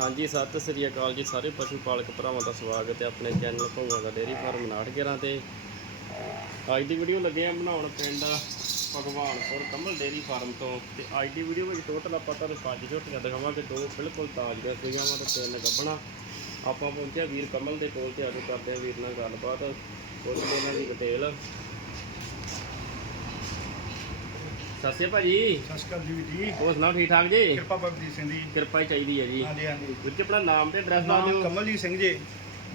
ਹਾਂਜੀ, ਸਤਿ ਸ੍ਰੀ ਅਕਾਲ ਜੀ ਸਾਰੇ ਪਸ਼ੂ ਪਾਲਕ ਭਰਾਵਾਂ ਦਾ ਸਵਾਗਤ ਹੈ ਆਪਣੇ ਚੈਨਲ ਭੰਗਾ ਦਾ ਡੇਅਰੀ ਫਾਰਮ 911 ਤੇ। ਅੱਜ ਦੀ ਵੀਡੀਓ ਲੱਗੇ ਆ ਬਣਾਉਣ ਪਿੰਡ ਭਗਵਾਨਪੁਰ ਕਮਲ ਡੇਅਰੀ ਫਾਰਮ ਤੋਂ ਤੇ ਅੱਜ ਦੀ ਵੀਡੀਓ ਵਿੱਚ ਟੋਟਲ ਆਪਾਂ ਤੁਹਾਨੂੰ ਪੰਜ ਝੋਟੀਆਂ ਦਿਖਾਵਾਂਗੇ, ਦੋ ਬਿਲਕੁਲ ਤਾਜ਼ੀਆਂ ਸੂਈਆਂ ਵਾ ਤੇ ਤਿੰਨ ਗੱਭਣਾ। ਆਪਾਂ ਪਹੁੰਚਿਆ ਵੀਰ ਕਮਲ ਦੇ ਕੋਲ ਤੇ ਅੱਜ ਕਰਦੇ ਆ ਵੀਰ ਨਾਲ ਗੱਲਬਾਤ। ਉਸ ਦੇ ਇਹਨਾਂ ਦੀ ਡਿਟੇਲ ਸਤਿ ਸ਼੍ਰੀ ਅਕਾਲ ਭਾਜੀ। ਅਕਾਲ ਜੀ ਜੀ। ਹੋਰ ਸੁਣਾਓ ਠੀਕ ਠਾਕ ਜੀ? ਕਿਰਪਾ ਬਖਦੀਪ ਸਿੰਘ ਜੀ। ਕਿਰਪਾ ਹੀ ਚਾਹੀਦੀ ਹੈ ਜੀ। ਹਾਂਜੀ ਹਾਂਜੀ। ਵਿੱਚ ਆਪਣਾ ਨਾਮ ਤੇ ਐਡਰੈਸ ਦੱਸ ਨਾਮ ਦਿਓ। ਕਮਲਜੀਤ ਸਿੰਘ ਜੀ।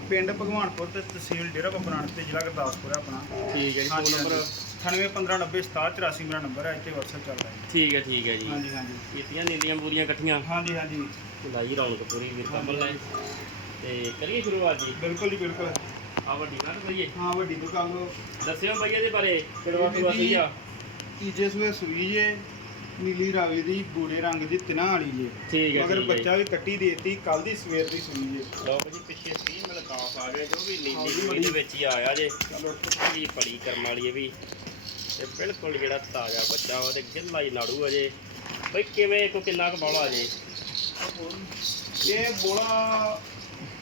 ਪਿੰਡ ਭਗਵਾਨਪੁਰ ਤੇ ਤਹਿਸੀਲ ਡੇਰਾ ਬਾਬਾ ਨਾਨਕ ਤੇ ਜ਼ਿਲ੍ਹਾ ਗੁਰਦਾਸਪੁਰ ਹੈ ਆਪਣਾ। ਠੀਕ ਹੈ ਜੀ ਫੋਨ ਹਾਂਜੀ, ਨੰਬਰ ਹਾਂਜੀ। 9815906784 ਮੇਰਾ ਨੰਬਰ ਹੈ ਇੱਥੇ WhatsApp ਚੱਲਦਾ ਹੈ। ਠੀਕ ਹੈ ਠੀਕ ਹੈ ਜੀ। ਹਾਂਜੀ ਹਾਂਜੀ। ਕੀਤੀਆਂ ਨੀਲੀਆਂ ਪੂਰੀਆਂ ਇਕੱਠੀਆਂ? ਹਾਂਜੀ ਹਾਂਜੀ। ਲਾਈ ਰੌਣਕ ਪੂਰੀ ਵੀਰ ਕਮਲ ਨੇ ਤੇ ਕਰੀਏ ਸ਼ੁਰੂਆਤ ਜੀ? ਬਿਲਕੁਲ ਜੀ ਬਿਲਕੁਲ। ਆ ਵੱਡੀ ਨਾ ਕਰੀਏ। ਹਾਂ ਵੱਡੀ ਦੁਕਾਨ। ਲੋ ਦੱਸਿਓ ਬਈ ਇਹਦੇ ਬਾਰੇ ਕਿਹੜਾ ਸਹੀ ਆ? ਤੀਜੇ ਸੂਏ ਸੂਈ ਜੇ ਨੀਲੀ ਰਾਵੀ ਦੀ ਬੂਰੇ ਰੰਗ ਦੀ ਤਿਨਾ ਵਾਲੀ ਜੇ। ਠੀਕ ਹੈ ਮਗਰ ਬੱਚਾ ਵੀ ਕੱਟੀ ਦੇਤੀ ਕੱਲ ਦੀ ਸਵੇਰ ਦੀ ਸੂਈ ਜੇ। ਲੋਕ ਜੀ ਪਿੱਛੇ 30 ਮਿਲ ਕਾਫ ਆ ਗਏ ਜੋ ਵੀ ਨੀਲੀ ਪੂਰੀ ਦੇ ਵਿੱਚ ਹੀ ਆਇਆ ਜੇ। ਚਲੋ ਜੀ ਬੜੀ ਕਰਮ ਵਾਲੀ ਇਹ ਵੀ। ਤੇ ਬਿਲਕੁਲ ਜਿਹੜਾ ਤਾਜ਼ਾ ਬੱਚਾ ਵਾ ਤੇ ਗਿੱਲਾ ਹੀ ਨਾੜੂ ਅਜੇ ਬਈ ਕਿਵੇਂ ਕੋ ਕਿੰਨਾ ਕੁ ਬੌਲਾ ਜੇ? ਇਹ ਬੋਲਾ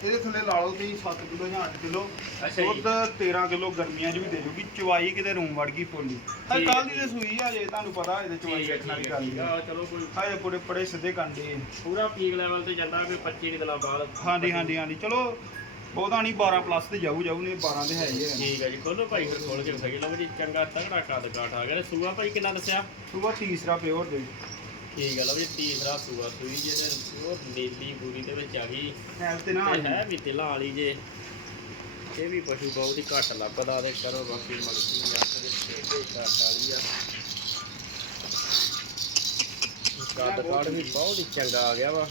ਇਹਦੇ ਥੱਲੇ ਲਾ ਲਓ ਤੁਸੀਂ 7 ਕਿਲੋ ਜਾਂ 8 ਕਿਲੋ। ਅੱਛਾ ਜੀ। ਦੁੱਧ 13 ਕਿਲੋ ਗਰਮੀਆਂ 'ਚ ਵੀ ਦੇ ਜੂਗੀ ਚਵਾਈ ਕਿਤੇ ਰੂਮ ਵੜ ਗਈ ਪੋਲੀ ਹਾਂ। ਠੀਕ ਕੱਲ। ਦੀ ਤੇ ਸੂਈ ਆ ਜੇ ਤੁਹਾਨੂੰ ਪਤਾ ਇਹਦੇ ਚਵਾਈ ਠੀਕ ਹੈ ਵਾਲੀ ਠੀਕ ਗੱਲ ਹੈ। ਆ ਚਲੋ ਕੋਈ ਹਾਏ ਬੜੇ ਬੜੇ ਸਿੱਧੇ ਕੰਡੇ ਪੂਰਾ ਪੀਕ ਲੈਵਲ ਤੇ ਜਾਂਦਾ ਕੋਈ 25 ਕੁ ਦਿਨਾਂ ਬਾਅਦ। ਹਾਂਜੀ ਹਾਂਜੀ ਹਾਂਜੀ। ਚਲੋ ਬਹੁਤਾ ਨਹੀਂ 12 ਪਲੱਸ ਤੇ ਜਾਊ ਜਾਊ ਨਹੀਂ 12 ਤੇ ਹੈ ਹੀ ਹੈ। ਠੀਕ ਹੈ ਜੀ ਖੋਲੋ ਭਾਈ ਫਿਰ ਖੋਲ ਕੇ ਵਿਖਾਈਏ ਲਓ ਜੀ ਚੰਗਾ ਤਗੜਾ ਕੱਦ ਕਾਠ ਆ ਗਿਆ। ਤੇ ਸੂਆ ਭਾਈ ਕਿੰਨਾ ਦੱਸਿਆ? ਸੁਬਾ ਤੀਸਰਾ ਪਿਓਰ ਦੇ। ਠੀਕ ਹੈ ਲਓ ਜੀ ਤੀਸਰਾ ਸੂਆ ਸੂਈ ਜਿਹਦੇ ਉਹ ਨੀਲੀ ਬੂਰੀ ਦੇ ਵਿੱਚ ਆ ਗਈ। ਹੈਲ ਤੇ ਨਾ ਤੇ ਹੈ। ਵੀ ਤਿਲਾਂ ਵਾਲੀ ਜੇ। ਇਹ ਵੀ ਪਸ਼ੂ ਬਹੁਤ ਹੀ ਘੱਟ ਲੱਭਦਾ ਤੇ ਕਰੋ ਬਾਕੀ ਮਲਕੀ ਜਾਂ ਤੇ ਟੇਡੇ ਘੱਟ ਵਾਲੀ ਆ। ਕੱਦ ਕਾਠ ਵੀ ਬਹੁਤ ਹੀ ਚੰਗਾ ਆ ਗਿਆ ਵਾ।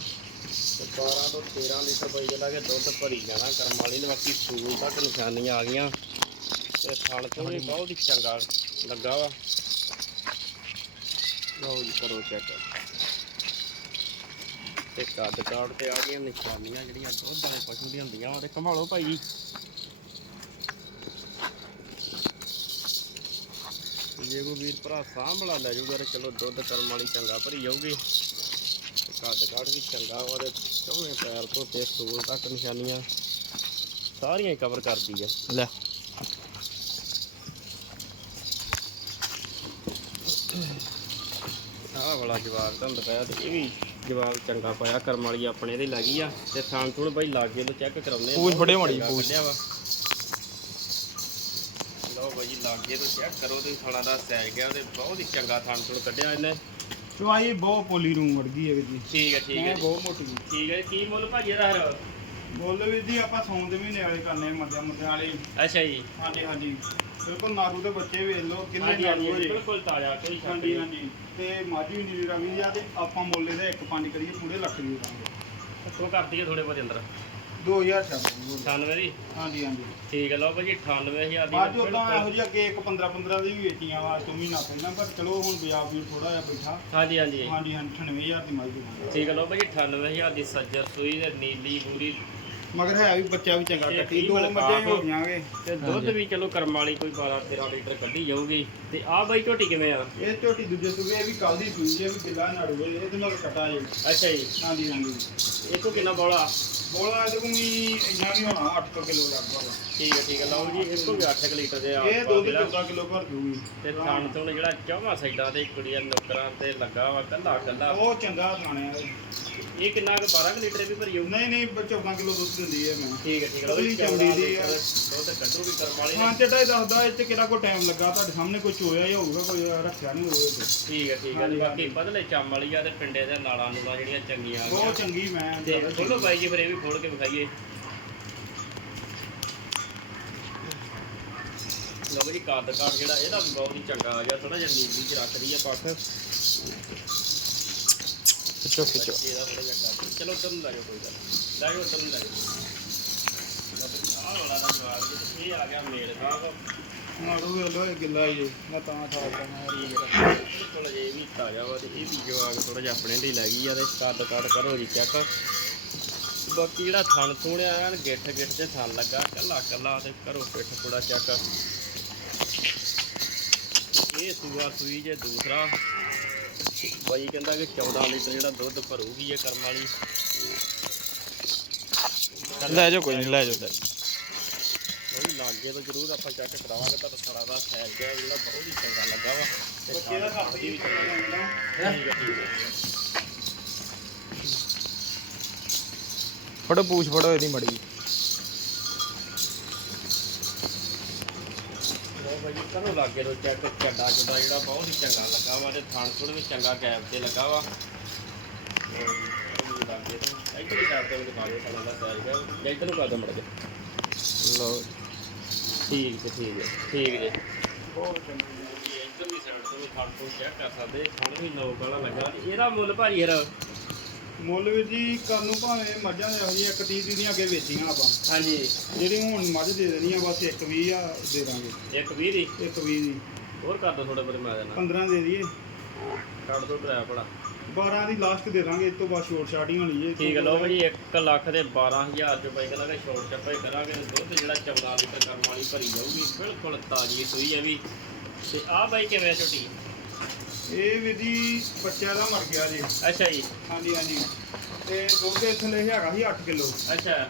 ਤੇ 12 ਤੋਂ 13 ਲੀਟਰ ਪਈ ਜਿਹੜਾ ਕਿ ਦੁੱਧ ਭਰੀ ਜਾਣਾ ਕਰਮ ਵਾਲੀ ਨੇ ਬਾਕੀ ਸੂਲ ਤੱਕ ਨਿਸ਼ਾਨੀਆਂ ਆ ਗਈਆਂ। ਤੇ ਥਣ ਤੋਂ ਵੀ ਬਹੁਤ ਹੀ ਚੰਗਾ ਲੱਗਾ ਵਾ। ਲਓ ਜੀ ਕਰੋ ਚੈੱਕ ਤੇ ਕੱਦ ਕਾਠ ਤੇ ਆ ਗਈਆਂ ਨਿਸ਼ਾਨੀਆਂ ਜਿਹੜੀਆਂ ਦੁੱਧ ਵਾਲੇ ਪਸ਼ੂ ਦੀਆਂ ਹੁੰਦੀਆਂ ਉਹ ਤੇ ਘਮਾਲੋ ਭਾਈ ਜੇ। ਕੋਈ ਵੀਰ ਭਰਾ ਸਾਂਭਲਾ ਲੈ ਜਾਊਗਾ ਤੇ ਚਲੋ ਦੁੱਧ ਕਰਮ ਵਾਲੀ ਚੰਗਾ ਭਰੀ ਜਾਊਗੀ। ਕੱਦ ਕਾਠ ਵੀ ਚੰਗਾ ਵਾ ਤੇ ਚੌਵੇਂ ਪੈਰ ਤੋਂ ਤੇ ਸੂਲ ਤੱਕ ਨਿਸ਼ਾਨੀਆਂ ਸਾਰੀਆਂ ਹੀ ਕਵਰ ਕਰਦੀ ਆ। ਲੈ। ਆਹ ਵਾਲਾ ਜਵਾਬ ਤੁਹਾਨੂੰ ਦਿਖਾਇਆ ਤੇ ਇਹ ਵੀ ਜਵਾਬ ਚੰਗਾ ਪਾਇਆ ਕਰਮ ਵਾਲੀ ਆਪਣੇ ਦੇ ਲੱਗੀ ਆ ਤੇ ਥਾਂ ਥੂਣ ਬਈ ਲਾਗੇ ਨੂੰ ਚੈੱਕ ਕਰਾਉਂਦੇ ਆ ਪੂਛ ਫੜਿਓ ਮਾੜੀ ਚੰਗਾ ਪੂਛ। ਕੱਢਿਆ ਵਾ। ਲਓ ਬਾਈ ਲਾਗੇ ਤੋਂ ਚੈੱਕ ਕਰੋ ਤੇ ਥਾਣਾ ਦਾ ਸੈਜ ਗਿਆ ਤੇ ਬਹੁਤ ਹੀ ਚੰਗਾ ਥਾਂ ਥੂਣ ਕੱਢਿਆ ਇਹਨੇ ਚਵਾਈ ਬਹੁਤ ਪੋਲੀ ਰੂਮ ਵੜ ਗਈ ਹੈ ਵੀਰ ਜੀ ਠੀਕ ਹੈ ਠੀਕ ਹੈ ਮੈਂ ਜੀ। ਬਹੁਤ ਮੋਟੀ ਠੀਕ ਹੈ ਜੀ। ਕੀ ਮੁੱਲ ਭਾਜੀ ਇਹਦਾ ਹਰ ਮੁੱਲ ਵੀਰ ਜੀ ਆਪਾਂ ਸੌਣ ਦੇ ਮਹੀਨੇ ਵਾਲੇ ਕਰਨੇ ਮੱਦਿਆਂ ਮੁੱਦਿਆਂ ਵਾਲੇ ਅੱਛਾ ਜੀ ਹਾਂਜੀ ਹਾਂਜੀ ਬਿਲਕੁਲ ਨਾਰੂ ਦੇ ਬੱਚੇ ਵੇਖ ਲਓ ਕਿੰਨੇ ਨਾਰੂ ਹੋਏ ਬਿਲਕੁਲ ਤਾਜ਼ਾ ਕੋਈ ਸ਼ੱਕ ਹਾਂਜੀ ਹਾਂਜੀ। ਤੇ ਮਾਝੀ ਵੀ ਨੀਲੀ ਰਵੀ ਆ ਤੇ ਆਪਾਂ ਮੁੱਲੇ ਦੇ ਇੱਕ ਪੰਜ ਕਰੀਏ ਪੂਰੇ ਲੱਖ ਦੀ ਦਾਂਗੇ ਉਹ ਕਰ ਦਈਏ ਥੋੜੇ ਬਹੁਤ ਅੰਦਰ। 2000 ਛੱਡ 98 ਦੀ? ਹਾਂਜੀ ਹਾਂਜੀ। ਠੀਕ ਹੈ ਲਓ ਭਾਜੀ 98000 ਦੀ ਅੱਜ ਉਦਾਂ ਇਹੋ ਜਿਹੀ ਅੱਗੇ ਇੱਕ 15 15 ਦੀ ਵੀ ਵੇਚੀਆਂ ਵਾ ਤੂੰ ਮਹੀਨਾ ਪਹਿਲਾਂ ਪਰ ਚਲੋ ਹੁਣ ਬਿਆਬ ਵੀ ਥੋੜਾ ਜਿਹਾ ਬੈਠਾ। ਹਾਂਜੀ ਹਾਂਜੀ। ਹਾਂਜੀ ਹਾਂਜੀ 98000 ਦੀ ਮਾਈ ਦੂੰਗਾ ਠੀਕ ਹੈ ਲਓ ਭਾਜੀ 98000 ਦੀ ਸੱਜਰ ਸੂਈ ਤੇ ਨੀਲੀ ਪੂਰੀ ਮਗਰ ਹੈ ਵੀ ਬੱਚਾ ਵੀ ਚੰਗਾ ਇਹ ਕੱਟੀ ਦੋ ਮੱਝਾਂ? ਹੋ ਗਈਆਂਗੇ ਤੇ ਦੁੱਧ ਵੀ ਚਲੋ ਕਰਮ ਵਾਲੀ ਕੋਈ 12 13 ਲੀਟਰ ਕੱਢੀ ਜਾਊਗੀ। ਤੇ ਆਹ ਬਾਈ ਝੋਟੀ ਕਿਵੇਂ ਆ? ਇਹ ਝੋਟੀ ਦੂਜੇ ਸੂਬੇ ਇਹ ਵੀ ਕੱਲ ਦੀ ਸੂਈ ਜੇ ਵੀ ਗਿੱਲਾ ਨਾੜੂ ਇਹ ਇਹਦੇ ਨਾਲ ਕਟਾ ਜੇ। ਅੱਛਾ ਜੀ। ਹਾਂਜੀ ਹਾਂਜੀ। ਇਹ ਤੋਂ ਕਿੰਨਾ ਬੋਲਾ? ਬੋਲਾ ਇਹਦੇ ਕੋਲ ਵੀ ਇੰਨਾ ਨਹੀਂ ਹੋਣਾ 8 ਕਿਲੋ ਲੱਗਦਾ ਠੀਕ ਹੈ ਠੀਕ ਹੈ। ਲਓ ਜੀ ਇਹ ਤੋਂ ਵੀ 8 ਲੀਟਰ ਦੇ ਇਹ ਆਸ-ਪਾਸ ਦੁੱਧ ਜਿਹੜਾ 14 ਕਿਲੋ ਭਰ ਜੂਗੀ। ਤੇ ਥਣ ਤੋਂ ਜਿਹੜਾ ਚੌਵਾਂ ਸਾਈਡਾਂ ਤੇ ਕੁੜੀਆਂ ਨੁਕਰਾਂ ਤੇ ਲੱਗਾ ਵਾ ਕੱਲਾ ਕੱਲਾ। ਉਹ ਚੰਗਾ ਖਾਣਿਆ ਇਹ। ਕਿੰਨਾ ਕੁ 12 ਕੁ ਲੀਟਰ ਵੀ ਭਰੀ ਜਾਊ? ਨਹੀਂ ਨਹੀਂ 14 ਕਿਲੋ ਦੁੱਧ ਦਿੰਦੀ ਹੈ ਮੈਂ ਠੀਕ ਹੈ ਠੀਕ ਹੈ। ਪਤਲੀ ਚਮੜੀ ਦੀ ਆ। ਦੁੱਧ ਕੱਢੂ ਵੀ ਕਰਮ ਵਾਲੀ। ਹਾਂ ਹੀ ਦੱਸਦਾ ਚ ਕਿਹੜਾ ਕੋਈ ਟਾਈਮ ਲੱਗਾ ਤੁਹਾਡੇ ਸਾਹਮਣੇ ਕੋਈ ਚੋਇਆ ਹੀ ਹੋਊਗਾ ਕੋਈ ਰੱਖਿਆ ਨਹੀਂ ਹੋਊਗਾ ਠੀਕ ਹੈ ਠੀਕ ਹੈ। ਬਾਕੀ ਬਦਲੇ ਚੰਮ ਵਾਲੀ ਆ ਤੇ ਪਿੰਡੇ ਦੇ ਨਾਲਾਂ ਨੂਲਾਂ ਜਿਹੜੀਆਂ ਚੰਗੀਆਂ ਆ ਬਹੁਤ ਚੰਗੀ ਮੈਂ ਤੇ ਖੋਲੋ ਬਾਈ ਜੀ ਫਿਰ ਇਹ ਵੀ ਖੋਲ ਕੇ ਵਿਖਾਈਏ। ਲਓ ਜੀ ਕਾਦ ਕਾਰਡ ਜਿਹੜਾ ਇਹਦਾ ਵੀ ਬਹੁਤ ਹੀ ਚੰਗਾ ਆ ਗਿਆ। ਥੋੜਾ ਜਿਹਾ ਨੀਲੀ ਚ ਰੱਖ ਰਹੀ ਹੈ ਪੱਖ ਖਿੱਚੋ ਖਿੱਚੋ। ਚਲੋ ਉਧਰ ਨੂੰ ਲੈ ਕੋਈ ਗੱਲ ਨੀ। ਉਧਰ ਨੂੰ ਲੈ ਜਾਓ। ਲਓ ਇਹ ਗਿੱਲਾ ਹੀ ਮੈਂ ਤਾਂ ਠਾਕ ਕਰਨਾ ਬਿਲਕੁਲ ਜੇ ਵੀ ਤਾਜ਼ਾ ਵਾ ਤੇ ਇਹ ਵੀ ਜਵਾਗ ਥੋੜਾ ਜਿਹਾ ਆਪਣੇ ਲਈ ਲੈ ਗਈ ਆ ਤੇ ਕੱਦ ਕੱਦ ਕਰੋ ਜੀ ਚੈੱਕ ਬਾਕੀ ਜਿਹੜਾ ਥਣ ਥੋੜਿਆ ਐਨ ਗਿੱਠ ਗਿੱਠ ਤੇ ਥਣ ਲੱਗਾ, ਕੱਲਾ ਕੱਲਾ ਤੇ ਕਰੋ ਪਿੱਠ ਥੋੜਾ ਚੈੱਕ ਇਹ ਸੂਆ ਸੂਈ ਜੇ ਦੂਸਰਾ। ਬਾਈ ਕਹਿੰਦਾ ਕਿ 14 ਲੀਟਰ ਜਿਹੜਾ ਦੁੱਧ ਭਰੂਗੀ ਇਹ ਕਰਮ ਵਾਲੀ। ਲੈ ਜਾਓ ਕੋਈ ਨਹੀਂ ਲੈ ਜਾਓ ਵੀ ਲਾਗੇ ਤੋਂ ਜ਼ਰੂਰ ਆਪਾਂ ਚੈੱਕ ਕਰਾਵਾਂਗੇ ਤਾਂ ਸਾਰਾ ਦਾ ਸਾਈਜ਼ ਜਿਹੜਾ ਜਿਹੜਾ ਬਹੁਤ ਹੀ ਚੰਗਾ ਲੱਗਾ ਵਾ। ਤੇ ਬੱਚੇ ਦਾ ਹੱਥ ਵੀ ਵੀ ਚੰਗਾ ਠੀਕ ਹੈ ਠੀਕ ਹੈ ਫੜੋ ਪੂਛ ਫੜੋ ਇਹਦੀ ਮੜੀ ਭਾਈ ਕਰੋ ਲਾਗੇ ਤੋਂ ਚੈੱਕ ਚੱਡਾ ਚੱਡਾ ਜਿਹੜਾ ਬਹੁਤ ਹੀ ਚੰਗਾ ਲੱਗਾ ਵਾ ਤੇ ਥਾਣ ਥੋੜੇ ਵੀ ਚੰਗਾ ਗੈਪ ਤੇ ਲੱਗਾ ਵਾ। ਤੇ ਲਾਗੇ ਤੋਂ ਇੱਧਰ ਹੀ ਤੇ ਵੀ ਦਿਖਾ ਦਿਓ ਸਾਡਾ ਦਾ ਜਾਂ ਇੱਧਰ ਨੂੰ ਕਰ ਦੋ ਮੜ ਜਾ ਲਓ ਠੀਕ ਹੈ ਠੀਕ ਹੈ ਠੀਕ ਹੈ। ਬਹੁਤ ਚੰਗੀ ਇੱਧਰ ਵੀ ਸਾਈਡ ਤੋਂ ਵੀ ਥਾਣ ਤੋਂ ਚੈੱਕ ਕਰ ਸਕਦੇ। ਥਾਣ ਵੀ ਲੋਕ ਵਾਲਾ ਲੱਗਾ। ਇਹਦਾ ਮੁੱਲ ਭਾਰੀ ਯਾਰ ਮੁੱਲ ਵੀ ਜੀ ਕਰਨ ਨੂੰ ਭਾਵੇਂ ਮੱਝਾਂ ਦੇ ਇੱਕ ਤੀਹ ਦੀਆਂ ਅੱਗੇ ਵੇਚੀਆਂ ਆਪਾਂ। ਹਾਂਜੀ। ਜਿਹੜੀ ਹੁਣ ਮੱਝ ਦੇ ਦੇਣੀ ਆ ਬਸ ਇੱਕ ਵੀਹ ਆ ਦੇ ਦਾਂਗੇ। ਇੱਕ 20 ਦੀ? ਇੱਕ ਵੀਹ ਦੀ। ਹੋਰ ਕਰ ਦੋ ਥੋੜੇ ਬਰੇ ਮੈਂ ਦੇਣਾ। 15 ਦੇ ਦਈਏ। ਕੱਢ ਦੋ ਕਿਰਾਇਆ ਭਲਾ। 12 ਦੀ ਲਾਸਟ ਦੇ ਦਾਂਗੇ ਇਸ ਤੋਂ ਬਾਅਦ ਸ਼ੋਰਟ ਹੀ ਹੋਣੀ ਜੇ। ਠੀਕ ਲਓ ਭਾਜੀ 1 ਲੱਖ ਦੇ 12000 ਰੁਪਏ ਕਹਿੰਦਾ ਕਿ ਸ਼ੋਰਟ ਚੱਪੇ ਕਰਾਂਗੇ ਦੁੱਧ ਜਿਹੜਾ 14 ਲੀਟਰ ਕਰਮ ਵਾਲੀ ਭਰੀ ਜਾਊਗੀ ਬਿਲਕੁਲ ਤਾਜ਼ੀ ਸੂਈ ਹੈ ਵੀ। ਤੇ ਆਹ ਬਾਈ ਕਿਵੇਂ ਆ ਝੋਟੀ ਇਹ ਵੀ ਜੀ ਦਾ ਮਰ ਗਿਆ ਜੀ। ਅੱਛਾ ਜੀ। ਹਾਂਜੀ ਹਾਂਜੀ। ਤੇ ਦੁੱਧ ਦੇ ਥੱਲੇ ਹੈਗਾ ਸੀ 8 ਕਿਲੋ। ਅੱਛਾ।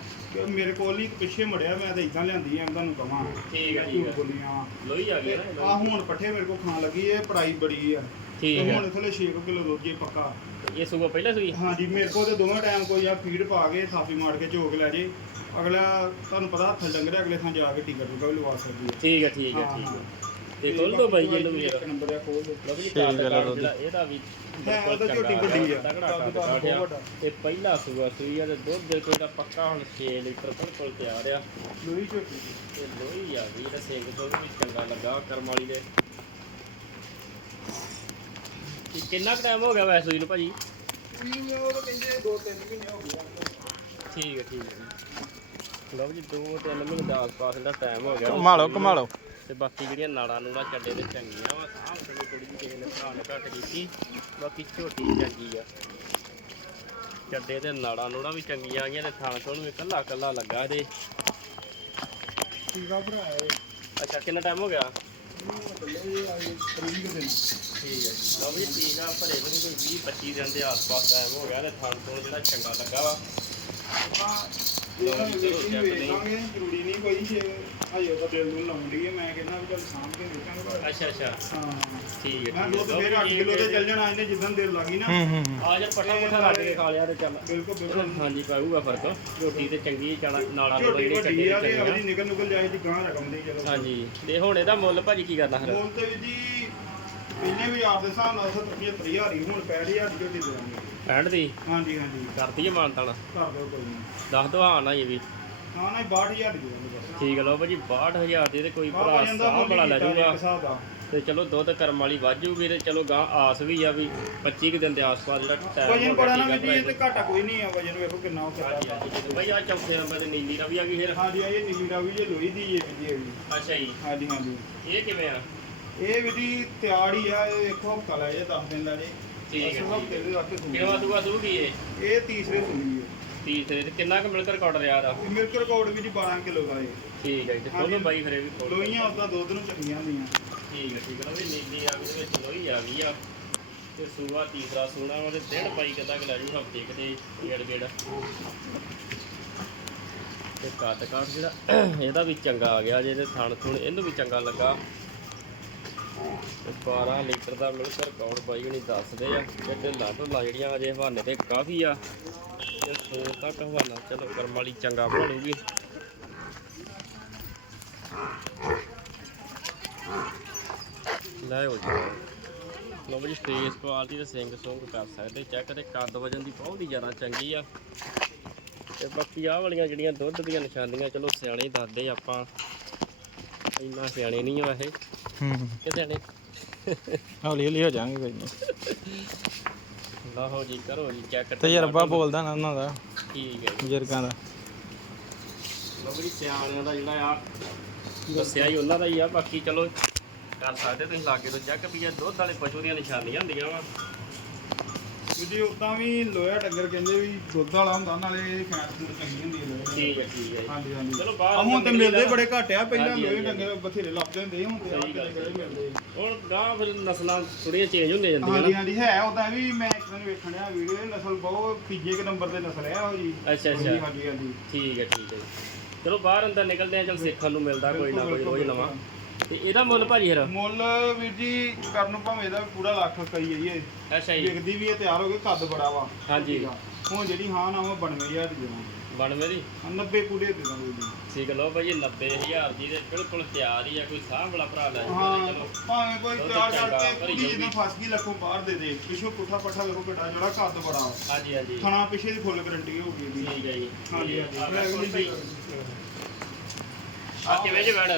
ਮੇਰੇ ਕੋਲ ਹੀ ਪਿੱਛੇ ਮੁੜਿਆ ਮੈਂ ਤਾਂ ਇਦਾਂ ਲਿਆਂਦੀ ਐ ਤੁਹਾਨੂੰ ਕਹਾਂ ਠੀਕ ਹੈ ਠੀਕ ਹੈ ਬੋਲੀਆਂ ਲੋਈ ਆ ਤੇ ਨਾ ਆ ਹੁਣ ਪੱਠੇ ਮੇਰੇ ਕੋਲ ਖਾਣ ਲੱਗੀ ਇਹ ਪ੍ਰਾਈਸ ਬੜੀ ਆ। ਠੀਕ ਤੇ ਹੈ ਹੁਣ ਥੱਲੇ 6 ਕਿਲੋ ਦੁੱਧ ਜੇ ਪੱਕਾ। ਇਹ ਸੂਆ ਪਹਿਲਾਂ ਸੂਈ? ਹਾਂਜੀ ਮੇਰੇ ਕੋਲ ਤੇ ਦੋਵੇਂ ਟਾਈਮ ਕੋਈ ਆ ਫੀਡ ਪਾ ਕੇ ਥਾਪੀ ਮਾਰ ਕੇ ਝੋਕ ਲੈ ਜੇ। ਅਗਲਾ ਤੁਹਾਨੂੰ ਪਤਾ ਹੱਥ ਡੰਗਰ ਅਗਲੇ ਥਾਂ ਜਾ ਕੇ ਟੀਕਾ ਟੂਕਾ ਵੀ ਲਵਾ ਸਕਦੀ ਹੈ ਠੀਕ ਹੈ ਠੀਕ ਹੈ ਠੀਕ ਹੈ। ਤੇ ਖੋਲ ਦੋ ਬਾਈ ਜੀ ਨੂੰ ਇੱਕ ਨੰਬਰ ਆ ਖੋਲ ਦੋ ਹੈ, ਕਾਰਡ। ਜਿਹੜਾ ਇਹਦਾ ਵੀ ਹੈ, ਉਹਦਾ ਝੋਟੀ ਵੱਡੀ ਆ। ਤਗੜਾ। ਵੱਡਾ। ਤੇ ਪਹਿਲਾ ਸੂਆ ਸੂਈ ਆ ਤੇ ਦੁੱਧ ਦੇ ਕੋਈ ਦਾ ਪੱਕਾ ਹੁਣ 6 ਲੀਟਰ ਬਿਲਕੁਲ ਤਿਆਰ ਆ ਲੋਈ ਝੋਟੀ ਦੀ। ਤੇ ਲੋਈ ਆ ਗਈ ਤੇ ਸਿੰਘ ਤੋਂ ਵੀ ਚੰਗਾ ਲੱਗਾ ਕਰਮ ਵਾਲੀ ਦੇ ਕਿੰਨਾ ਟਾਈਮ ਹੋ ਗਿਆ ਵੈਸੇ ਸੂਈ ਨੂੰ ਭਾਜੀ ਵੀ ਉਹ ਤਾਂ ਕਹਿੰਦੇ ਦੋ ਤਿੰਨ ਮਹੀਨੇ ਹੋ ਗਏ। ਠੀਕ ਹੈ ਠੀਕ ਹੈ ਲਓ ਜੀ 2-3 ਮਹੀਨੇ ਦਾ ਆਸ-ਪਾਸ ਦਾ ਟਾਈਮ ਹੋ ਗਿਆ ਘੁਮਾ ਲਓ ਘੁਮਾ ਲਓ ਤੇ ਬਾਕੀ ਜਿਹੜੀਆਂ ਨਾੜਾਂ ਨੂੜਾਂ ਚੱਡੇ ਦੇ ਚੰਗੀਆਂ ਵਾ ਸਾਹ ਤੇ ਥੋੜੀ ਜਿਹੀ ਕਿਸੇ ਨੇ ਭਰਾ ਨੇ ਘੱਟ ਕੀਤੀ। ਬਾਕੀ ਝੋਟੀ ਚੰਗੀ ਆ। ਚੱਡੇ ਤੇ ਨਾੜਾਂ ਨੂੜਾਂ ਵੀ ਚੰਗੀਆਂ ਆ ਗਈਆਂ ਤੇ ਥਾਂ ਤੋਂ ਵੀ ਇਕੱਲਾ ਇਕੱਲਾ ਲੱਗਾ ਇਹਦੇ। ਟੀਕਾ ਭਰਾ ਇਹ। ਅੱਛਾ ਕਿੰਨਾ ਟਾਈਮ ਹੋ ਗਿਆ? ਠੀਕ ਹੈ ਜੀ। ਲਓ ਵੀ ਠੀਕ ਆ ਭਰੇ ਭਰੇ ਕੋਈ 20 25 ਦਿਨ ਦੇ ਆਸ-ਪਾਸ ਟਾਈਮ ਹੋ ਗਿਆ ਤੇ ਥਾਂ ਤੋਂ ਜਿਹੜਾ ਚੰਗਾ ਲੱਗਾ ਵਾ। ਨੂੰ ਵੇਖਾਂਗੇ ਜ਼ਰੂਰੀ ਨਹੀਂ ਕੋਈ ਜੇ ਹਜੇ ਤਾਂ ਦਿਲ ਨੂੰ ਲਾਉਂਦੀ ਹੈ ਮੈਂ ਕਹਿੰਦਾ ਵੀ ਚੱਲ ਸਾਂਭ ਕੇ ਵੇਖਾਂਗੇ ਪਰ ਅੱਛਾ ਅੱਛਾ। ਹਾਂ। ਠੀਕ ਹੈ ਮੈਂ ਠੀਕ ਦੁੱਧ ਹੈ। ਫੇਰ 8 ਕਿਲੋ ਤੇ ਚੱਲ ਜਾਣਾ ਇਹਨੇ ਜਿੱਦਣ ਦਿਲ ਲੱਗੀ ਨਾ। ਹੂੰ ਹੂੰ ਹੂੰ। ਆ ਜਾ ਪੱਠਾ ਪੱਠਾ ਕੱਢ ਕੇ ਖਾ ਲਿਆ ਤੇ ਚੱਲ। ਬਿਲਕੁਲ ਬਿਲਕੁਲ। ਹਾਂਜੀ ਪਾਊਗਾ ਫ਼ਰਕ। ਰੋਟੀ ਤੇ ਚੰਗੀ ਚਣਾ ਨਾਲਾਂ ਨੂੰ ਝੋਟੀ ਜਿਹੜੇ ਵੱਡੀ ਚੱਡੇ ਆ ਤੇ ਚੰਗੀਆਂ ਅਗਲੀ ਨਿਕਲ ਨਿਕਲ ਜਾਏ ਜੀ ਗਾਂ ਰਕਮ ਦੀ ਚਲੋ। ਹਾਂਜੀ ਤੇ ਹੁਣ ਇਹਦਾ ਮੁੱਲ ਭਾਜੀ ਕੀ ਕਰਨਾ ਫਿਰ? ਮੋਲ ਤੇ ਵੀ ਜੀ ਪਹਿਲੇ ਵੀ ਆਪ ਦੇ ਹਿਸਾਬ ਨਾਲ 70 ਹਜ਼ਾਰ ਹੀ ਹੁਣ 65000 ਦੀ ਝੋਟੀ ਦੇ ਦਾਂਗੇ। ਐਂਡ ਦੀ? ਹਾਂਜੀ ਹਾਂਜੀ। ਕਰਦੀ ਹੈ ਮਾਨਤਾਣਾ ਕਰ ਦਿਓ ਕੋਈ ਨਹੀਂ ਦੱਸ ਦੋ ਹਾਂ ਨਾ ਇਹ ਵੀ। ਹਾਂ ਨਾ 62000 ਦੀ ਦੇ ਬਸ। ਠੀਕ ਹੈ ਲਓ ਭਾਜੀ 62000 ਦੀ ਤੇ ਕੋਈ ਭਰਾ ਸਾਹ ਬੜਾ ਲੈ ਹੀ ਜਾਊਗਾ ਹਿਸਾਬ ਦਾ ਤੇ ਚਲੋ ਦੁੱਧ ਕਰਮ ਵਾਲੀ ਵਾਜੂਗੀ ਤੇ ਚਲੋ ਗਾਂ ਆਸ ਵੀ ਆ ਵੀ 25 ਕੁ ਦਿਨ ਦੇ ਆਸ-ਪਾਸ ਜਿਹੜਾ ਟਾਈਮ ਵਜਨ ਬੜਾ ਨਾ ਵੀ ਜੀ ਇਹ ਤੇ ਘਾਟਾ ਕੋਈ ਨਹੀਂ ਆ ਵਜਨ ਵੇਖੋ ਕਿੰਨਾ ਕਰਦਾ। ਹਾਂਜੀ ਭਾਈ ਆ ਚੌਥੇ ਨੰਬਰ ਤੇ ਨੀਲੀ ਰਵੀ ਆ ਗਈ ਫਿਰ। ਹਾਂਜੀ ਆ ਇਹ ਨੀਲੀ ਰਾਵੀ ਜੇ ਲੋਈ ਦੀ ਇਹ ਵੀ ਜੀ ਅੱਛਾ ਜੀ। ਹਾਂਜੀ ਹਾਂਜੀ। ਇਹ ਕਿਵੇਂ ਆ? ਇਹ ਵੀ ਜੀ ਤਿਆਰ ਹੀ ਆ ਇਹ ਵੇਖੋ ਹਫਤਾ ਲੈ ਜੇ 10 ਦਿਨ ਲੈ ਜੇ। ਠੀਕ ਹੈ, ਅਸਲ ਹਫ਼ਤੇ ਦੇ ਰੱਖ ਕੇ ਸੂਈ ਕਿਵੇਂ ਦੂਆ ਦੂਗੀ ਇਹ? ਇਹ ਤੀਸਰੇ ਸੂਈ ਹੈ ਤੀਸਰੇ ਤੇ ਕਿੰਨਾ ਕੁ ਮਿਲ ਕੇ ਰਿਕਾਰਡ ਰਿਹਾ ਦਾ ਮਿਲਕ ਰਿਕਾਰਡ ਵੀ ਜੀ 12 ਕਿਲੋ ਦਾ ਇਹ ਠੀਕ ਹੈ ਜੀ ਤੇ ਖੋਲੋ ਬਾਈ ਫਿਰ ਇਹ ਵੀ ਖੋਲੋ ਲੋਈਆਂ ਉਦਾਂ ਦੁੱਧ ਨੂੰ ਚੰਗੀਆਂ ਹੁੰਦੀਆਂ। ਠੀਕ ਹੈ ਠੀਕ ਹੈ ਵੀ ਨੀਲੀ ਆ ਗਈ ਤੇ ਵਿੱਚ ਲੋਈ ਆ ਗਈ ਆ। ਤੇ ਸੂਆ ਤੀਸਰਾ ਸੂਣਾ ਉਹਦੇ ਡੇਢ ਪਾਈ ਕਿੱਦਾਂ ਕਿ ਲੈ ਜੂ ਹਫ਼ਤੇ ਕਿਤੇ ਗੇੜ ਗੇੜ। ਤੇ ਕੱਦ ਕਾਠ ਜਿਹੜਾ ਇਹਦਾ ਵੀ ਚੰਗਾ ਆ ਗਿਆ ਜੇ ਇਹਦੇ ਥਣ ਥੁਣ ਇਹਨੂੰ ਵੀ ਚੰਗਾ ਲੱਗਾ। ਤੇ 12 ਲੀਟਰ ਦਾ ਮਿਲਕ ਰਿਕਾਰਡ ਬਾਈ ਹੁਣੀ ਦੱਸਦੇ ਆ ਤੇ ਢਿੱਲਾ ਢੁੱਲਾ ਜਿਹੜੀਆਂ ਅਜੇ ਹਵਾਨੇ ਤੇ ਕਾਫੀ ਆ। ਤੇ ਸੋ ਤੱਕ ਹਵਾਨਾ ਚਲੋ ਕਰਮ ਵਾਲੀ ਚੰਗਾ ਬਣੂਗੀ ਲੈ ਹੋ ਜੀ ਲਓ ਜੀ ਫੇਸ ਕੁਆਲਿਟੀ ਤੇ ਸਿੰਗ ਸੁੰਗ ਕਰ ਸਕਦੇ ਚੈੱਕ ਤੇ ਕੱਦ ਵਜਨ ਦੀ ਬਹੁਤ ਹੀ ਜ਼ਿਆਦਾ ਚੰਗੀ ਆ ਤੇ ਬਾਕੀ ਆਹ ਵਾਲੀਆਂ ਜਿਹੜੀਆਂ ਦੁੱਧ ਦੀਆਂ ਨਿਸ਼ਾਨੀਆਂ ਚਲੋ ਸਿਆਣੇ ਦੱਸਦੇ ਆਪਾਂ। ਇੰਨਾ ਸਿਆਣੇ ਨਹੀਂ ਆ ਇਹ ਹੂੰ। ਹੂੰ। ਕਿ ਸਿਆਣੇ ਹੌਲੀ ਹੌਲੀ ਹੋ ਜਾਾਂਗੇ ਕੋਈ ਨਹੀਂ ਲਓ ਜੀ ਕਰੋ ਜੀ ਚੈੱਕ ਤਜਰਬਾ ਬੋਲਦਾ ਨਾ ਉਹਨਾਂ ਦਾ। ਠੀਕ ਹੈ ਜੀ। ਬਜ਼ੁਰਗਾਂ ਦਾ। ਲਓ ਜੀ ਸਿਆਣਿਆਂ ਦਾ ਜਿਹੜਾ ਆ ਦੱਸਿਆ ਹੀ ਉਹਨਾਂ ਦਾ ਹੀ ਆ ਬਾਕੀ ਚਲੋ ਕਰ ਸਕਦੇ ਤੁਸੀਂ ਲਾਗੇ ਤੋਂ ਚੈੱਕ ਵੀ ਇਹ ਦੁੱਧ ਵਾਲੇ ਪਸ਼ੂ ਦੀਆਂ ਨਿਸ਼ਾਨੀਆਂ ਹੁੰਦੀਆਂ ਵਾ। ਜੀ ਉਦਾਂ ਵੀ ਲੋਹਾ ਡੰਗਰ ਕਹਿੰਦੇ ਵੀ ਦੁੱਧ ਵਾਲਾ ਹੁੰਦਾ ਨਾਲੇ ਫੈਟ ਫੂਡ ਚੰਗੀ ਹੁੰਦੀ ਹੈ ਲੋਹੇ ਦੀ। ਠੀਕ ਹੈ ਠੀਕ ਹੈ ਜੀ। ਹਾਂਜੀ ਹਾਂਜੀ ਚਲੋ ਬਾਹਰ ਆ ਹੁਣ ਤੇ ਮਿਲਦੇ। ਬੜੇ ਘੱਟ ਆ ਪਹਿਲਾਂ ਹਾਂਜੀ, ਲੋਹੇ ਹਾਂਜੀ, ਡੰਗਰ ਬਥੇਰੇ ਲੱਭਦੇ ਹੁੰਦੇ ਸੀ, ਹੁਣ ਤੇ ਸਹੀ ਗੱਲ, ਕਿਹੜੇ ਮਿਲਦੇ ਹੁਣ ਗਾਂ ਫਿਰ ਨਸਲਾਂ ਥੋੜੀਆਂ ਚੇਂਜ ਹੁੰਦੀਆਂ ਜਾਂਦੀਆਂ ਹਾਂਜੀ ਹਾਂਜੀ ਹੈ ਉਹਦਾ ਵੀ ਮੈਂ ਇੱਕ ਦਿਨ ਵੇਖਣਿਆ ਵੀਡੀਓ ਨਸਲ ਬਹੁਤ ਤੀਜੇ ਕੁ ਨੰਬਰ ਤੇ ਨਸਲ ਹੈ ਉਹ ਜੀ ਅੱਛਾ, ਅੱਛਾ। ਹਾਂਜੀ ਹਾਂਜੀ ਠੀਕ ਹੈ ਠੀਕ ਹੈ ਜੀ। ਚਲੋ ਬਾਹਰ ਅੰਦਰ ਨਿਕਲਦੇ ਆ ਚਲ ਸਿੱਖਣ ਨੂੰ ਮਿਲਦਾ ਕੋਈ ਨਾ ਕੋਈ ਰੋਜ਼ ਨਵਾਂ ਤੇ ਇਹਦਾ ਮੁੱਲ ਭਾਜੀ ਫਿਰ? ਮੁੱਲ ਵੀਰ ਜੀ ਕਰਨ ਨੂੰ ਭਾਵੇਂ ਇਹਦਾ ਪੂਰਾ ਲੱਖ ਕਈ ਹੈ ਜੀ ਇਹ ਅੱਛਾ ਜੀ। ਵਿਕਦੀ ਵੀ ਇਹ ਤਿਆਰ ਹੋ ਗਈ ਕੱਦ ਬੜਾ ਵਾ। ਹਾਂਜੀ। ਹੁਣ ਜਿਹੜੀ ਹਾਂ ਨਾ ਉਹ 92000 ਦੀ ਦੇਵਾਂ 92 ਦੀ? 90 ਪੂਰੇ ਦੇ ਦਾਂਗੇ ਜੀ। ਠੀਕ ਹੈ ਲਓ ਭਾਜੀ 90000 ਦੀ ਤੇ ਬਿਲਕੁਲ ਤਿਆਰ ਹੀ ਆ ਕੋਈ ਸਾਹ ਵਾਲਾ ਭਰਾ ਲੈ ਜਾਵੇ ਹਾਂ ਚਲੋ। ਭਾਵੇਂ ਕੋਈ ਦੁੱਧ ਤਿਆਰ ਚੰਗਾ, ਕਰਕੇ ਭਰੀ ਪੂਰੀ ਜਿੱਦਾਂ ਜਾਊਗੀ। ਫਸ ਗਈ ਲੱਖੋਂ ਬਾਹਰ ਦੇ ਦੇ ਪਿੱਛੋਂ ਪੁੱਠਾ ਪੱਠਾ ਵੇਖੋ ਕਿੱਡਾ ਜਿਹੜਾ ਕੱਦ ਬੜਾ ਵਾ। ਹਾਂਜੀ ਹਾਂਜੀ। ਥਣਾ ਪਿੱਛੇ ਦੀ ਫੁੱਲ ਗਰੰਟੀ ਹੋ ਗਈ ਜੀ ਠੀਕ ਹੈ ਜੀ। ਹਾਂਜੀ ਆ ਹਾਂਜੀ ਆ ਕਿਵੇਂ ਜੇ ਵੜ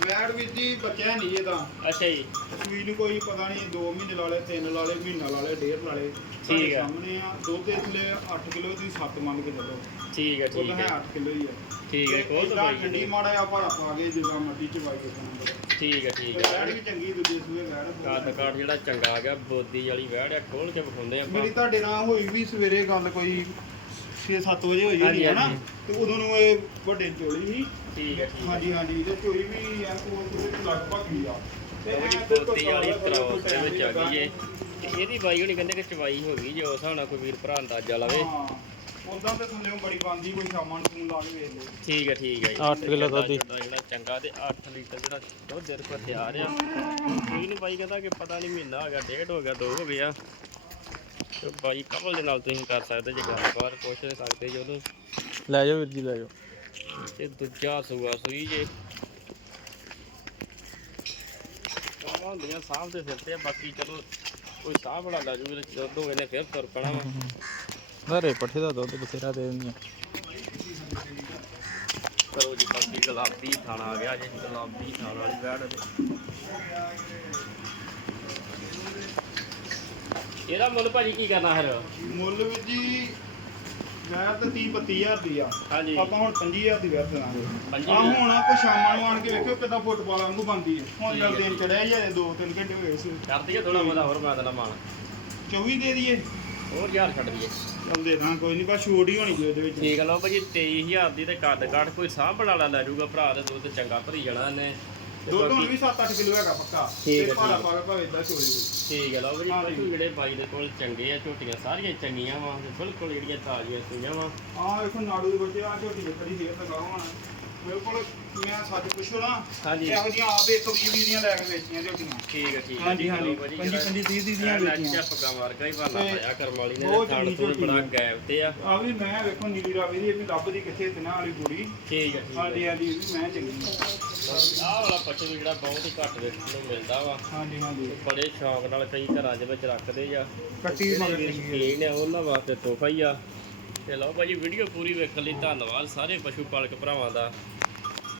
ਵੈਟ ਵੀ ਜੀ ਬੱਚਾ ਨਹੀਂ ਇਹਦਾ ਅੱਛਾ ਜੀ। ਸੂਈ ਨੂੰ ਕੋਈ ਪਤਾ ਨਹੀਂ 2 ਮਹੀਨੇ ਲਾ ਲਏ 3 ਲਾ ਲਏ ਮਹੀਨਾ ਲਾ ਲਏ ਡੇਢ ਲਾ ਲਏ। ਠੀਕ ਹੈ। ਸਾਹਮਣੇ ਆ ਦੁੱਧ ਇਸ ਲਈ 8 ਕਿਲੋ ਦੀ 7 ਮੰਨ ਕੇ ਚੱਲੋ। ਠੀਕ ਹੈ ਠੀਕ ਹੈ ਹੈ 8 ਕਿਲੋ ਹੀ ਆ। ਠੀਕ ਹੈ ਕੋਲ ਤਾਂ ਠੰਡੀ ਜੀ। ਮਾੜਾ ਆ ਭਾਰਾ ਪਾ ਕੇ ਜਿੱਦਾਂ ਮੱਟੀ ਚ ਵਾਈ ਠੀਕ ਹੈ ਠੀਕ ਹੈ ਵੀ ਚੰਗੀ ਦੂਜੇ ਸੂਏ ਵੈਟ ਕਾਦ ਕਾਰਡ ਜਿਹੜਾ ਚੰਗਾ ਆ ਗਿਆ ਬੋਦੀ ਵਾਲੀ ਵੜ ਆ ਖੋਲ ਕੇ ਵਿਖਾਉਂਦੇ ਆਪਾਂ। ਮੇਰੀ ਤੁਹਾਡੇ ਨਾਲ ਹੋਈ ਵੀ ਸਵੇਰੇ ਗੱਲ ਕੋਈ 6-7 ਵਜੇ ਹੋਈ ਹੋਣੀ ਹੈ ਨਾ ਹਾਂਜੀ, ਤੇ ਉਦੋਂ ਨੂੰ ਇਹ ਵੱਡੇ ਚੋਲੀ ਸੀ ਠੀਕ ਹੈ ਠੀਕ ਹੈ ਹਾਂਜੀ ਹਾਂਜੀ ਤੇ ਚੋਈ ਵੀ ਐ ਕੋਲ ਕੋਲ ਲਗਭਗ ਹੀ ਆ। ਤੇ ਉਹ ਵੀ ਐਂ ਤੇ ਬੋਦੀ ਵਾਲੀ ਕੋਈ ਕ੍ਰੋਸ ਦੇ time ਵਿੱਚ ਆ ਲੱਗਾ ਗਈ ਏ। ਤੇ ਇਹਦੀ ਬਾਈ ਹੁਣੀ ਕਹਿੰਦੇ ਕਿ ਚਵਾਈ ਹੋ ਗਈ ਜੇ ਉਸ ਹਿਸਾਬ ਨਾਲ ਕੋਈ ਵੀਰ ਭਰਾ ਅੰਦਾਜ਼ਾ ਲਾਵੇ। ਹਾਂ ਉਦਾਂ ਤੇ ਥੱਲੇ ਬੜੀ ਬੰਦੀ ਕੋਈ ਸ਼ਾਮਾਂ ਨੂੰ ਫੋਨ ਲਾ ਕੇ ਵੇਖ ਲਓ। ਠੀਕ ਹੈ ਠੀਕ ਹੈ ਜੀ। ਅੱਠ ਕਿੱਲੋ ਦੁੱਧ ਹੀ। ਚੱਡਾ ਜਿਹੜਾ ਚੰਗਾ ਤੇ 8 ਲੀਟਰ ਜਿਹੜਾ ਦੁੱਧ ਦੇ ਕੋਲ ਤਿਆਰ ਆ। ਕੋਈ ਨਹੀਂ ਬਾਈ ਕਹਿੰਦਾ ਕਿ ਪਤਾ ਨਹੀਂ ਮਹੀਨਾ ਹੋ ਗਿਆ ਡੇਢ ਹੋ ਗਿਆ ਦੋ ਹੋ ਗਿਆ। ਤੇ ਬਾਈ ਕਮਲ ਦੇ ਨਾਲ ਤੁਸੀਂ ਕਰ ਸਕਦੇ ਜੇ ਗੱਲਬਾਤ ਪੁੱਛ ਸਕਦੇ ਜੇ ਉਹਨੂੰ। ਲੈ ਜਾਓ ਵੀਰ ਜੀ ਲੈ ਜਾਓ। ਤੇ ਦੂਜਾ ਸੂਆ ਸੂਈ ਜੇ। ਕਮਾਂ ਹੁੰਦੀਆਂ ਸਾਹਬ ਦੇ ਸਿਰ ਤੇ ਬਾਕੀ ਚਲੋ ਕੋਈ ਸਾਹ ਬੜਾ ਲੈ ਜੂਗੇ ਤੇ ਦੁੱਧ ਹੋਏ ਨੇ ਫਿਰ ਤੁਰ ਪੈਣਾ ਵਾ। ਸਾਰੇ ਪੱਠੇ ਦਾ ਦੁੱਧ ਬਥੇਰਾ ਦੇ ਦਿੰਦੀਆਂ ਕਰੋ ਜੀ ਬਾਕੀ ਗੁਲਾਬੀ ਥਾਣਾ ਆ ਗਿਆ ਜੀ ਗੁਲਾਬੀ ਥਾਣਾ ਵਾਲੀ ਬੈੜ ਇਹਦਾ ਮੁੱਲ ਭਾਜੀ ਕੀ ਕਰਨਾ ਫਿਰ? ਮੁੱਲ ਵੀ ਜੀ ਵੈਰ ਤਾਂ 30 32000 ਦੀ ਆ। ਹਾਂਜੀ। ਆਪਾਂ ਹੁਣ 25000 ਦੀ ਵੈਰ ਦੇਵਾਂਗੇ ਪੰਜੀ ਆ ਹੁਣ ਕੋ ਸ਼ਾਮਾਂ ਨੂੰ ਆਣ ਕੇ ਵੇਖਿਓ ਕਿਦਾਂ ਫੁੱਟਬਾਲ ਵਾਂਗੂ ਬੰਦੀ ਹੈ ਹੁਣ ਠੀਕ ਜਦ ਹੈ, ਦਿਨ ਚੜਿਆ ਹੀ ਹੈ 2-3 ਘੰਟੇ ਹੋਏ ਸੀ। ਕਰ ਦਈਏ ਥੋੜਾ ਬਹੁਤਾ ਹੋਰ ਮੈਂ ਦੇਣਾ ਮਾਨ 24 ਦੇ ਦਈਏ। ਹੋਰ ਯਾਰ ਛੱਡ ਦਈਏ। ਚੱਲ ਦੇ ਦਾਂ ਕੋਈ ਨਹੀਂ ਬਸ ਛੋਟ ਹੀ ਹੋਣੀ ਜੀ ਉਹਦੇ ਵਿੱਚ। ਠੀਕ ਲਓ ਭਾਜੀ 23000 ਦੀ ਤੇ ਕੱਦ ਕਾਠ ਕੋਈ ਸਾਂਭ ਵਾਲਾ ਲੈ ਜਾਊਗਾ ਭਰਾ ਦੇ ਦੁੱਧ ਚੰਗਾ ਭਰੀ ਜਾਣਾ ਇਹਨੇ। ਦੁੱਧ ਹੁਣ ਵੀ 7-8 ਕਿਲੋ ਹੈਗਾ ਪੱਕਾ ਠੀਕ ਤੇ ਹੈ, ਭਾਰਾ ਠੀਕ ਹੈ। ਪਾ ਕੇ ਭਾਵੇਂ ਇਦਾਂ ਛੋੜੇ ਕੋਈ ਠੀਕ ਹੈ ਲਓ ਭਾਜੀ ਹਾਂਜੀ। ਪਸ਼ੂ ਜਿਹੜੇ ਬਾਈ ਦੇ ਕੋਲ ਚੰਗੇ ਆ ਝੋਟੀਆਂ ਸਾਰੀਆਂ ਚੰਗੀਆਂ ਵਾ ਤੇ ਬਿਲਕੁਲ ਜਿਹੜੀਆਂ ਤਾਜ਼ੀਆਂ ਸੂਈਆਂ ਵਾ ਆਹ ਵੇਖੋ ਨਾੜੂ ਦੇ ਬੱਚੇ ਆ ਝੋਟੀ ਦੇ ਕਰੀ ਫੇਰ ਲਗਾਉਣਾ ਬਿਲਕੁਲ ਮੈਂ ਸੱਚ ਪੁੱਛੋ ਨਾ ਹਾਂਜੀ ਇਹੋ ਜਿਹੀਆਂ ਆਪ ਇੱਕ 20 20 ਦੀਆਂ ਲੈ ਕੇ ਵੇਚੀਆਂ ਝੋਟੀਆਂ ਠੀਕ ਹੈ ਠੀਕ ਹੈ ਹਾਂਜੀ, ਜੀ, ਹਾਂਜੀ। ਪੰਜੀ- ਪੰਜੀ, ਤੀਹ- ਤੀਹ ਦੀਆਂ ਵੇਚੀਆਂ। ਪੱਗਾ ਵਰਗਾ ਹੀ ਬਾਲਾ ਤੇ ਪਾਇਆ ਕਰਮ ਵਾਲੀ ਨੇ ਬਹੁਤ ਚੰਗੀ ਤੋਂ ਝੋਟੀ ਬੜਾ ਹੈ। ਗੈਪ ਤੇ ਆ ਆ ਵੀ ਮੈਂ ਵੇਖੋ ਨੀਲੀ ਰਾਵੀ ਦੀ ਇਹ ਵੀ ਲੱਭਦੀ ਕਿੱਥੇ ਤਿਨਾਂ ਵਾਲੀ ਕੁੜੀ ਠੀਕ ਹੈ ਠੀਕ ਹਾਂਜੀ ਹੈ ਹਾਂਜੀ ਇਹ ਵੀ ਮੈਂ ਚੰਗੀ ਆਹ ਵਾਲਾ ਪਸ਼ੂ ਵੀ ਜਿਹੜਾ ਬਹੁਤ ਹੀ ਘੱਟ ਵੇਖਣ ਨੂੰ ਮਿਲਦਾ ਵਾ। ਹਾਂਜੀ ਹਾਂਜੀ। ਬੜੇ ਸ਼ੌਂਕ ਨਾਲ ਕਈ ਘਰਾਂ ਦੇ ਵਿੱਚ ਰੱਖਦੇ ਆ। ਕੱਟੀ ਮਗਰ ਵੀਰ ਲੱਗੀ ਹੈ। ਸ਼ੌਕੀਨ ਨੇ ਉਹਨਾਂ ਵਾਸਤੇ ਤੋਹਫਾ ਹੀ ਆ। ਤੇ ਲਓ ਭਾਜੀ ਵੀਡੀਓ ਪੂਰੀ ਵੇਖਣ ਲਈ ਧੰਨਵਾਦ ਸਾਰੇ ਪਸ਼ੂ ਪਾਲਕ ਭਰਾਵਾਂ ਦਾ।